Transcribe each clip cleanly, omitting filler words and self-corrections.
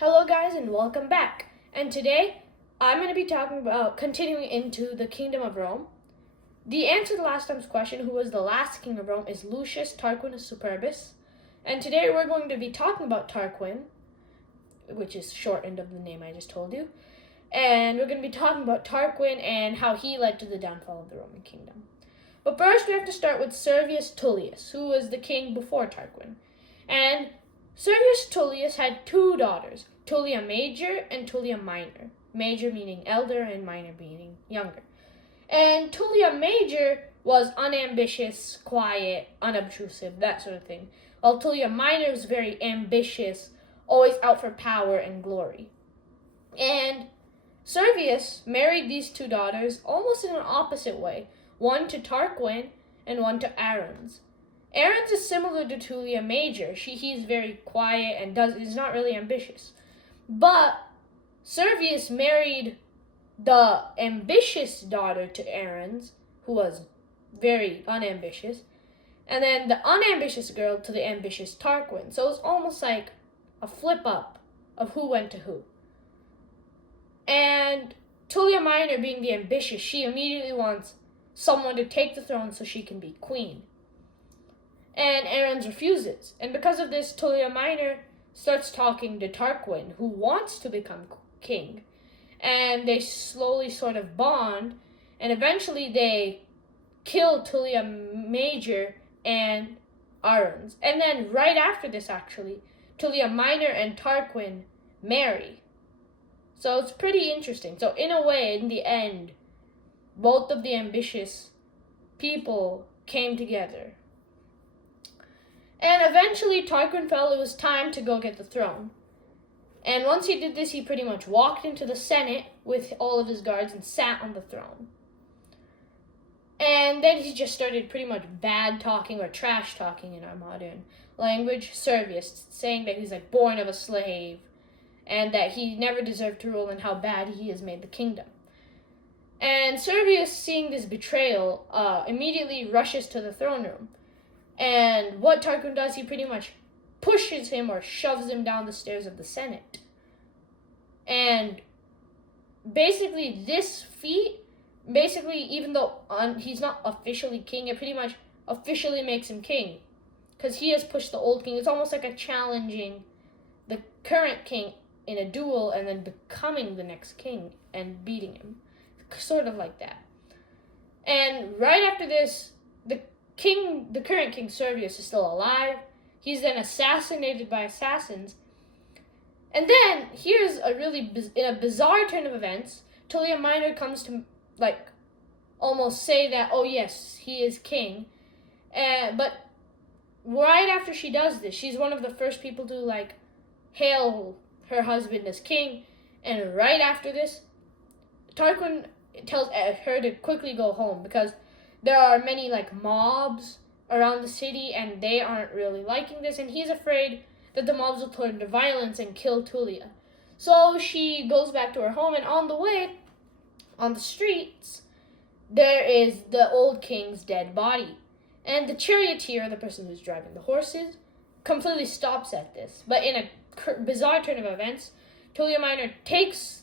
Hello guys and welcome back. And today I'm going to be talking about continuing into the Kingdom of Rome. The answer to last time's question, who was the last king of Rome, is Lucius Tarquinius Superbus. And today we're going to be talking about Tarquin, which is shortened of the name I just told you. And we're going to be talking about Tarquin and how he led to the downfall of the Roman kingdom. But first we have to start with Servius Tullius, who was the king before Tarquin. And Servius Tullius had two daughters, Tullia Major and Tullia Minor. Major meaning elder and minor meaning younger. And Tullia Major was unambitious, quiet, unobtrusive, that sort of thing. While Tullia Minor was very ambitious, always out for power and glory. And Servius married these two daughters almost in an opposite way, one to Tarquin and one to Arruns. Arruns is similar to Tullia Major. He's very quiet and is not really ambitious. But Servius married the ambitious daughter to Arruns, who was very unambitious, and then the unambitious girl to the ambitious Tarquin. So it was almost like a flip up of who went to who. And Tullia Minor, being the ambitious, she immediately wants someone to take the throne so she can be queen. And Arruns refuses. And because of this, Tullia Minor starts talking to Tarquin, who wants to become king. And they slowly sort of bond, and eventually they kill Tullia Major and Arruns. And then right after this, actually, Tullia Minor and Tarquin marry. So it's pretty interesting. So in a way, in the end, both of the ambitious people came together. And eventually Tarquin felt it was time to go get the throne. And once he did this, he pretty much walked into the Senate with all of his guards and sat on the throne. And then he just started pretty much bad talking or trash talking in our modern language, Servius, saying that he's like born of a slave and that he never deserved to rule and how bad he has made the kingdom. And Servius, seeing this betrayal, immediately rushes to the throne room. And what Tarquin does, he pretty much pushes him or shoves him down the stairs of the Senate. And basically this feat, even though he's not officially king, it pretty much officially makes him king. Because he has pushed the old king. It's almost like a challenging the current king in a duel and then becoming the next king and beating him. Sort of like that. And right after this, the current king Servius is still alive. He's then assassinated by assassins. And then, here's in a bizarre turn of events, Tullia Minor comes to, almost say that, oh yes, he is king. But right after she does this, she's one of the first people to, hail her husband as king. And right after this, Tarquin tells her to quickly go home because there are many mobs around the city and they aren't really liking this, and he's afraid that the mobs will turn to violence and kill Tullia. So she goes back to her home, and on the way, on the streets, there is the old king's dead body. And the charioteer, the person who's driving the horses, completely stops at this. But in a bizarre turn of events, Tullia Minor takes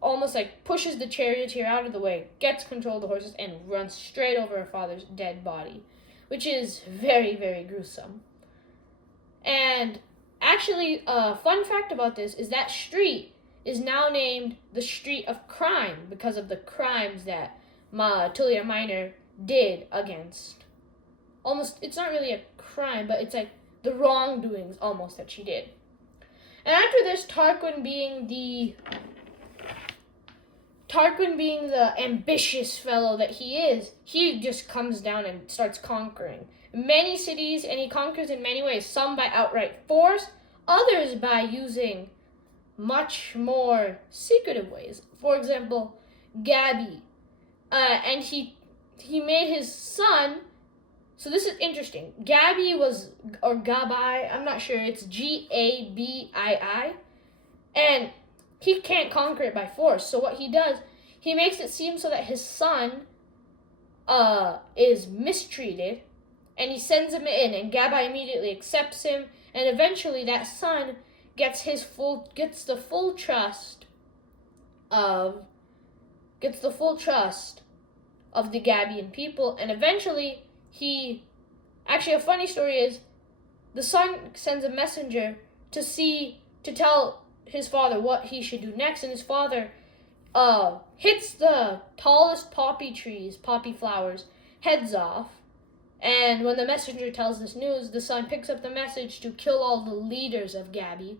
almost pushes the charioteer out of the way, gets control of the horses, and runs straight over her father's dead body, which is very, very gruesome. And actually, a fun fact about this is that street is now named the Street of Crime because of the crimes that Tullia Minor did against. It's not really a crime, but it's the wrongdoings almost that she did. And after this, Tarquin being the ambitious fellow that he is, he just comes down and starts conquering many cities, and he conquers in many ways, some by outright force, others by using much more secretive ways. For example, Gabii. And he made his son, so this is interesting, Gabii or Gabii, I'm not sure, it's Gabii, and he can't conquer it by force. So what he does, he makes it seem so that his son is mistreated, and he sends him in, and Gabii immediately accepts him, and eventually that son gets the full trust of the Gabian people, and eventually actually, a funny story is the son sends a messenger to tell his father what he should do next, and his father hits the tallest poppy flowers heads off. And when the messenger tells this news, the son picks up the message to kill all the leaders of Gabi.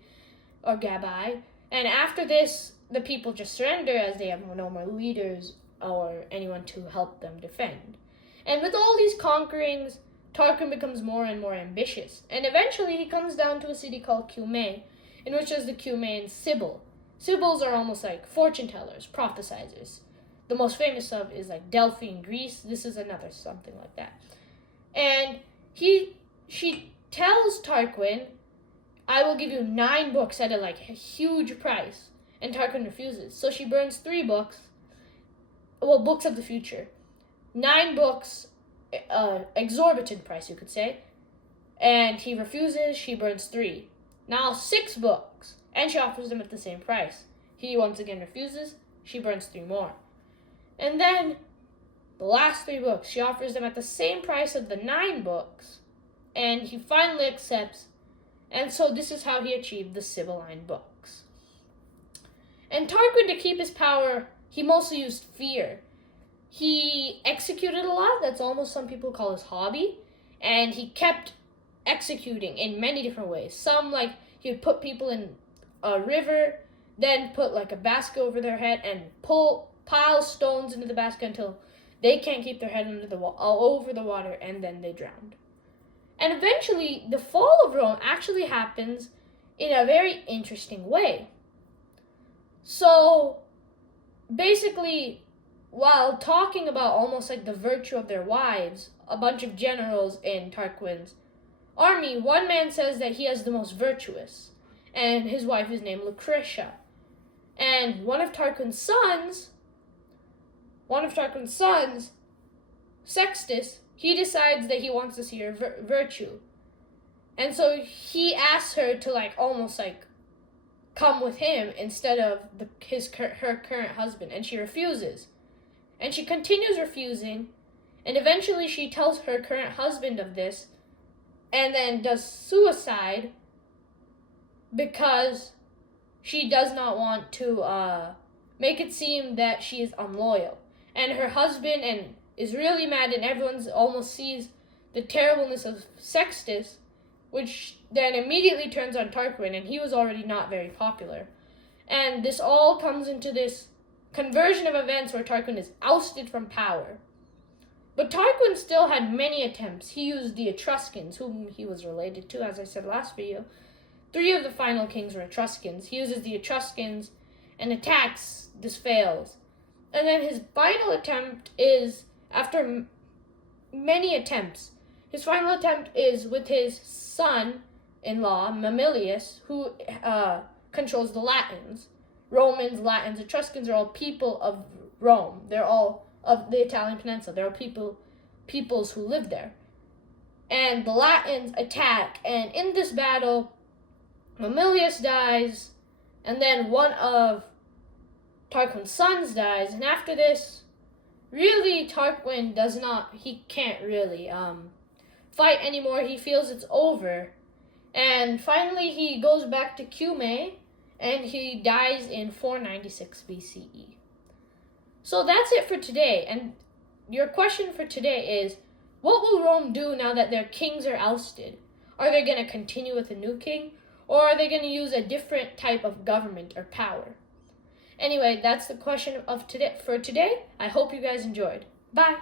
And after this, the people just surrender as they have no more leaders or anyone to help them defend. And with all these conquerings, Tarquin becomes more and more ambitious. And eventually he comes down to a city called Cumae, in which is the Cumaean Sibyl. Sibyls are almost like fortune tellers, prophesizers. The most famous of is like Delphi in Greece. This is another something like that. And she tells Tarquin, I will give you 9 books at a huge price. And Tarquin refuses. So she burns 3 books. Well, books of the future. 9 books, exorbitant price, you could say. And he refuses. She burns 3. Now 6 books. And she offers them at the same price. He once again refuses. She burns 3 more. And then the last 3 books, she offers them at the same price of the 9 books. And he finally accepts. And so this is how he achieved the Sibylline books. And Tarquin, to keep his power, he mostly used fear. He executed a lot. That's almost some people call his hobby. And he kept executing in many different ways. Some, he would put people in a river, then put a basket over their head and pile stones into the basket until they can't keep their head over the water, and then they drowned. And eventually, the fall of Rome actually happens in a very interesting way. So, basically, while talking about almost the virtue of their wives, a bunch of generals in Tarquin's army, one man says that he is the most virtuous, and his wife is named Lucretia. And one of Tarquin's sons, Sextus, he decides that he wants to see her virtue. And so he asks her to almost come with him instead of her current husband, and she refuses. And she continues refusing, and eventually she tells her current husband of this, and then does suicide because she does not want to make it seem that she is unloyal. And her husband is really mad, and everyone almost sees the terribleness of Sextus, which then immediately turns on Tarquin, and he was already not very popular. And this all comes into this conversion of events where Tarquin is ousted from power. But Tarquin still had many attempts. He used the Etruscans, whom he was related to, as I said last video. 3 of the final kings were Etruscans. He uses the Etruscans and attacks. This fails. And then his final attempt is, after many attempts, his final attempt is with his son-in-law, Mamilius, who controls the Latins. Romans, Latins, Etruscans are all people of Rome. They're all of the Italian peninsula. They're all peoples who live there. And the Latins attack, and in this battle, Mamilius dies, and then one of Tarquin's sons dies, and after this, really Tarquin he can't really fight anymore. He feels it's over, and finally he goes back to Cumae, and he dies in 496 BCE. So that's it for today, and your question for today is, what will Rome do now that their kings are ousted? Are they going to continue with a new king, or are they going to use a different type of government or power? Anyway, that's the question for today. I hope you guys enjoyed. Bye!